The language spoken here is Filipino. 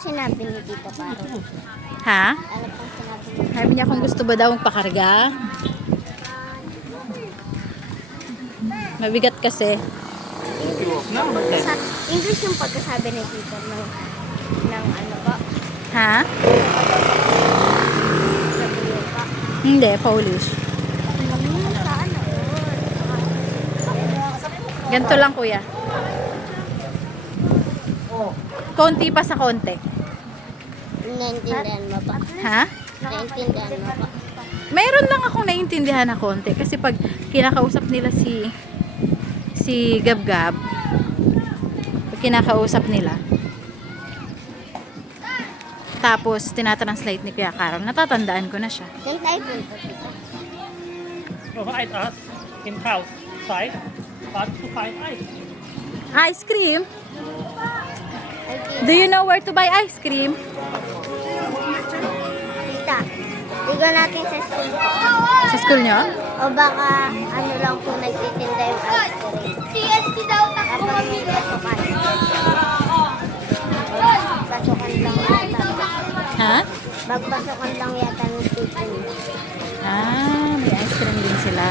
sinabi ni Tito Paro? Ha? Ano pong sinabi ni Sabi niya kung gusto ba daw pakarga. Mabigat kasi. Sa English yung pagkasabi ni Tito ng ano ba? Ha? Sabi niyo pa. Hindi, Polish. Sa ano? Ganito lang, kuya. Konti pa sa konti. Naintindihan mo pa? Ha? Naintindihan mo pa? Mayroon lang akong naiintindihan na konti. Kasi pag kinakausap nila si Gab-Gab, pag kinakausap nila, tapos tinatranslate ni Kuya Carol, natatandaan ko na siya. Saan tayo punta, Tito? Provide us in house side, but to find ice. Ice cream? Do you know where to buy ice cream? Tita, ligaw natin sa school ko. Sa school nyo? O baka ano lang po nagtitinda yung ice cream. CST daw takbo kami. Pasukan lang yata. Ha? Magpasukan lang yata ng titin. Ah, may ice cream din sila.